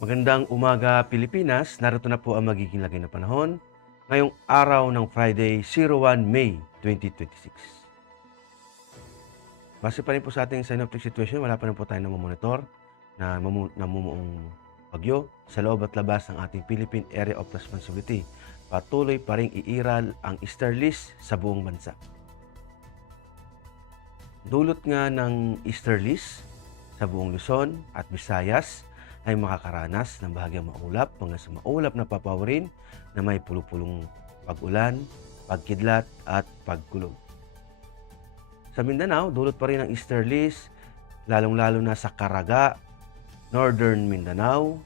Magandang umaga Pilipinas, narito na po ang magiging lagay ng panahon ngayong araw ng Friday, 01 May 2026. Base pa rin po sa ating synoptic situation, wala pa rin po tayo namomonitor na namumuong bagyo sa loob at labas ng ating Philippine Area of Responsibility. Patuloy pa rin iiral ang easterlies sa buong bansa. Dulot nga ng easterlies sa buong Luzon at Visayas ay makakaranas ng bahagyang maulap hanggang sa maulap na papawirin na may pulupulong pag-ulan, pagkidlat at pagkulog. Sa Mindanao, dulot pa rin ang easterlies, lalong-lalo na sa Caraga, Northern Mindanao,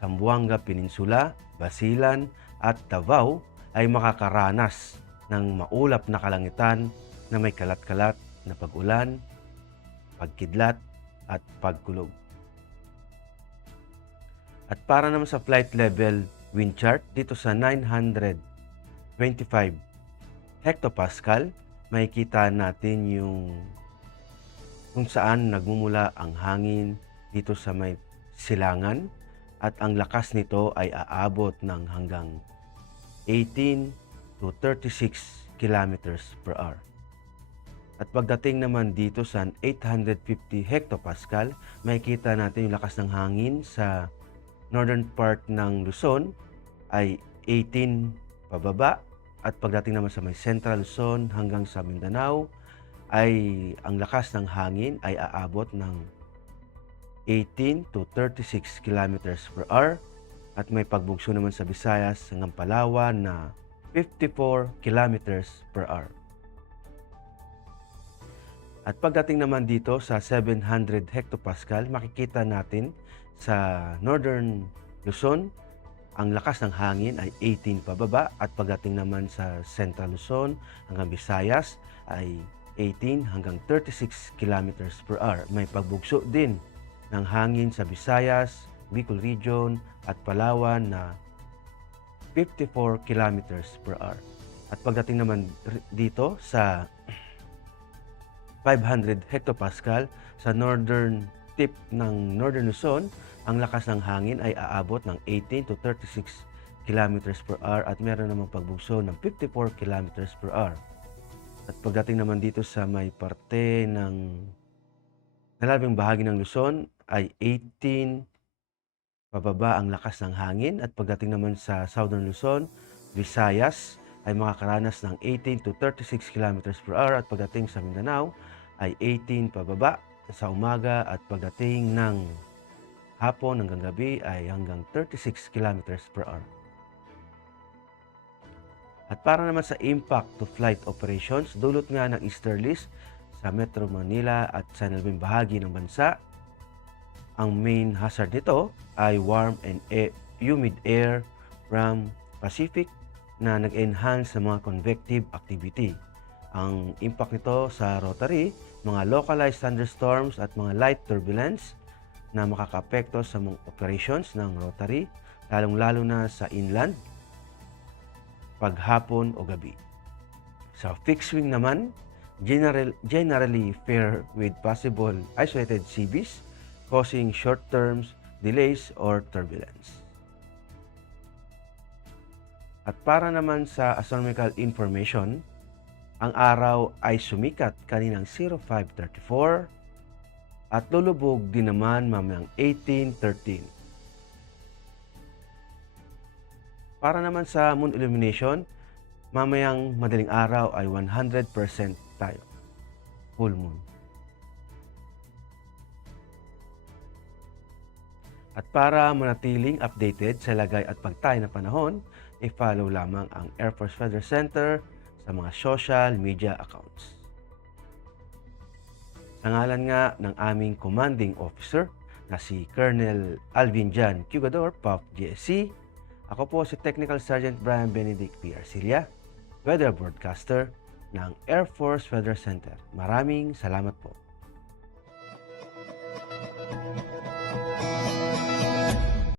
Zamboanga Peninsula, Basilan at Davao ay makakaranas ng maulap na kalangitan na may kalat-kalat na pag-ulan, pagkidlat at pagkulog. At para naman sa flight level wind chart dito sa 925 hectopascal, makikita natin yung kung saan nagmumula ang hangin dito sa may silangan at ang lakas nito ay aabot ng hanggang 18 to 36 kilometers per hour. At pagdating naman dito sa 850 hectopascal, makikita natin yung lakas ng hangin sa northern part ng Luzon ay 18 pababa. At pagdating naman sa may Central Luzon hanggang sa Mindanao ay ang lakas ng hangin ay aabot ng 18 to 36 kilometers per hour. At may pagbugso naman sa Visayas hanggang Palawan na 54 kilometers per hour. At pagdating naman dito sa 700 hectopascal, makikita natin sa Northern Luzon, ang lakas ng hangin ay 18 pababa at pagdating naman sa Central Luzon hanggang Visayas ay 18 hanggang 36 kilometers per hour. May pagbugso din ng hangin sa Visayas, Bicol Region at Palawan na 54 kilometers per hour. At pagdating naman dito sa 500 hectopascal sa northern tip ng Northern Luzon, ang lakas ng hangin ay aabot ng 18 to 36 kilometers per hour at meron namang pagbugso ng 54 kilometers per hour. At pagdating naman dito sa may parte ng nalabing bahagi ng Luzon ay 18 pababa ang lakas ng hangin at pagdating naman sa Southern Luzon, Visayas ay makakaranas ng 18 to 36 kilometers per hour at pagdating sa Mindanao ay 18 pababa sa umaga at pagdating ng hapon hanggang gabi ay hanggang 36 kilometers per hour. At para naman sa impact to flight operations, dulot nga ng easterlies sa Metro Manila at sa nalabing bahagi ng bansa, ang main hazard nito ay warm and humid air from Pacific na nag-enhance sa mga convective activity. Ang impact nito sa rotary, mga localized thunderstorms at mga light turbulence na makakaapekto sa mga operations ng rotary, lalong-lalo na sa inland, paghapon o gabi. Sa fixed wing naman, generally fair with possible isolated seas causing short-term delays or turbulence. At para naman sa astronomical information, ang araw ay sumikat kaninang 0534 at lulubog din naman mamayang 1813. Para naman sa moon illumination, mamayang madaling araw ay 100% tayo. Full moon. At para manatiling updated sa lagay at pagtayo ng panahon, i-follow lamang ang Air Force Weather Center sa mga social media accounts. Sa ngalan nga ng aming commanding officer na si Colonel Alvin Jan Cugador, POF GSC, ako po si Technical Sergeant Brian Benedict P. Arcilia, Weather Broadcaster ng Air Force Weather Center. Maraming salamat po.